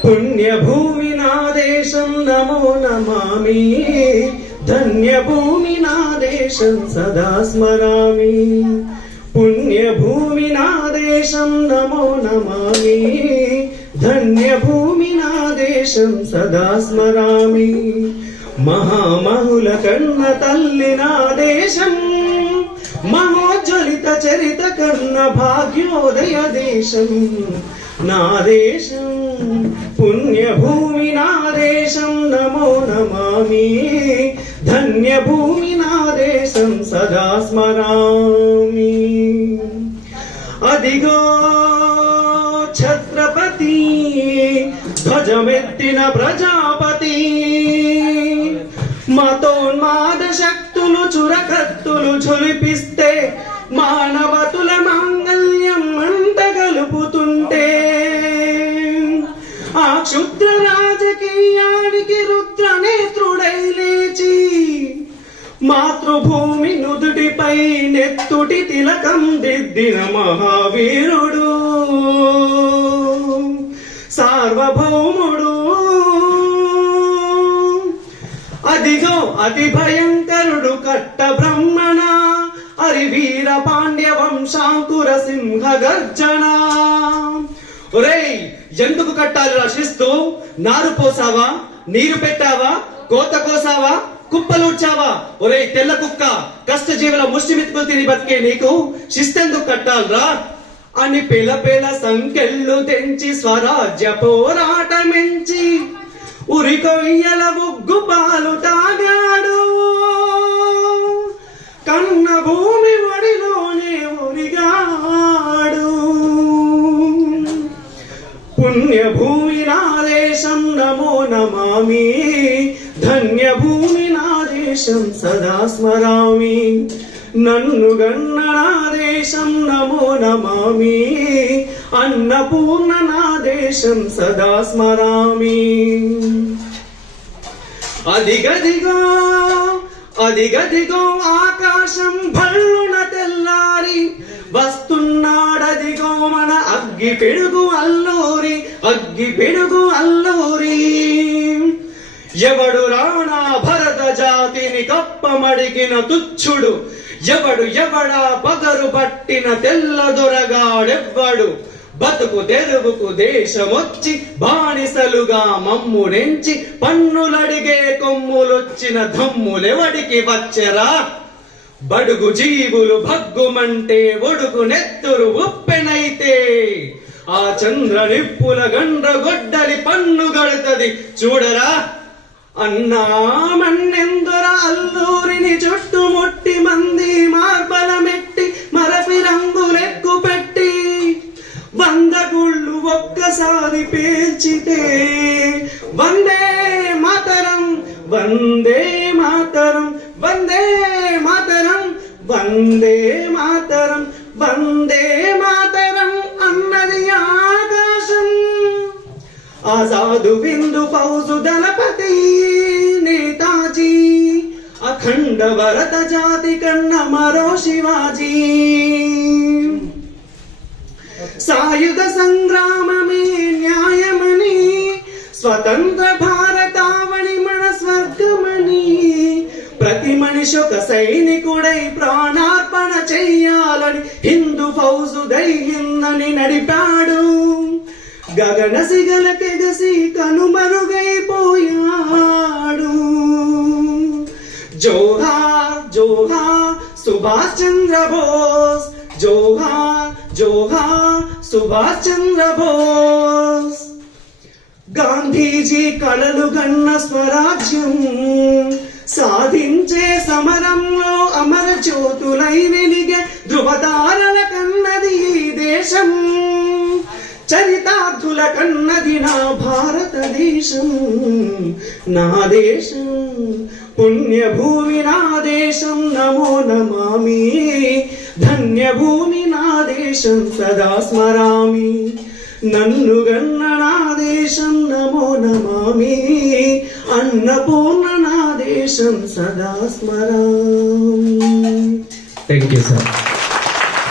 పుణ్యభూమి నా దేశం నమో నమామి, ధన్యభూమి నా దేశం సదా స్మరామి. పుణ్యభూమి నా దేశం నమో నమామి, ధన్యభూమి నా దేశం సదా స్మరామి. మహామహుల కన్న తల్లి నా దేశం, మహోజ్వలిత చరిత కన్న భాగ్యోదయ దేశం నా దేశం. పుణ్యభూమి నా దేశం నమో నమామి, ధన్యభూమి నా దేశం సదా స్మరామి. అదిగో ఛత్రపతి ధ్వజమెత్తిన ప్రజాపతి, మతోన్మాద శక్తులు చురకత్తులు ఝులిపిస్తే మానవతుల మాంగల్యం మంట గలుపుతుంటే, ఆ క్షుద్ర రాజకీయానికి రుద్ర నేత్రుడై లేచి మాతృభూమి నుదుటిపై నెత్తుటి తిలకం దిద్దిన మహావీరుడు సార్వభౌముడు. అదిగో అతి భయంకరుడు కట్ట బ్రహ్మణ, హరి వీర పాండ్య వంశాంకుర సింహ గర్జన. ఒరేయ్, ఎందుకు కట్టాలి రక్షిస్తూ? నారు పోసావా, నీరు పెట్టావా, కోత కోసావా, కుప్పలూడ్చావా? ఒరేయ్ తెల్ల కుక్క, కష్టజీవుల ముష్టి మెతుకులు తిని బతికే నీకు శిస్తెందుకు కట్టాలరా అని పిల సంకెళ్ళు తెంచి స్వరాజ్య పోరాటమించి ఉరికొయ్యల ఉగ్గు పాలు తాగాడు. కన్న భూమి ఒడిలోనే ఉరిగాడు. పుణ్యభూమి నా దేశం నమో నమామి, ధన్యభూమి నా దేశం సదా స్మరామి. నన్ను గన్న నా దేశం నమో నమామి, అన్నపూర్ణ నా దేశం సదా స్మరామి. అదిగదిగో అదిగదిగో ఆకాశం భల్లున తెల్లారి వస్తున్నాడదిగో మన అగ్గి పెడుగు అల్లూరి, అగ్గి పెడుగు అల్లూరి. ఎవడు రాణా భరత జాతిని కప్పమడిగిన తుచ్చుడు, ఎవడా పగరు పట్టిన తెల్ల దొరగాడెవ్వడు. బతుకు తెరువుకు దేశమొచ్చి బానిసలుగా మమ్మునెంచి పన్నులడిగే కొమ్ములొచ్చిన ధమ్ములెవడికి వచ్చరా? బడుగు జీవులు భగ్గుమంటే ఒడుగు నెత్తురు ఉప్పెనైతే, ఆ చంద్ర నిప్పుల గండ్ర గొడ్డలి పన్ను గడుతది చూడరా. అన్నా మన్నెందొర అల్లూరిని చుట్టుముట్టి మంది మార్బలమెట్టి మరపి రంగులెక్కు పెట్టి 100 గుళ్ళు ఒక్కసారి పేల్చితే వందే మాతరం, వందే మాతరం, వందే మాతరం, వందే మాతరం, వందే మాతరం అన్నది ఆకాశం. ఆజాదు బిందు ఫౌజు దళపతి నేతాజీ, అఖండ భరత జాతి కన్న మరో శివాజీ. సాయుధ సంగ్రామమే న్యాయమని, స్వతంత్ర భారతావని మన స్వర్గమని, ప్రతి మనిషి ఒక సైనికుడై ప్రాణార్పణ చెయ్యాలని హిందూ ఫౌజు దైహిందని నడిపాడు. గగన సిగలకెగసి కనుమరుగైపోయాడు. జోహార్ జోహార్ సుభాష్ చంద్ర బోస్, జోహార్ జోహార్ సుభాష్ చంద్ర బోస్. గాంధీజీ కలలు గన్న స్వరాజ్యం సాధించే సమరంలో అమర జ్యోతులై వెలిగే ధృవతారల కన్నది ఈ దేశం. చరితార్థుల కన్నది నా భారతదేశం, నా దేశం. పుణ్యభూమి నా దేశం నమో నమామి, ధన్యభూమి నా దేశం సదా స్మరామి. నన్ను గన్న నా దేశం నమో నమామి, అన్నపూర్ణ నా దేశం సదా స్మరామి. Thank you sir.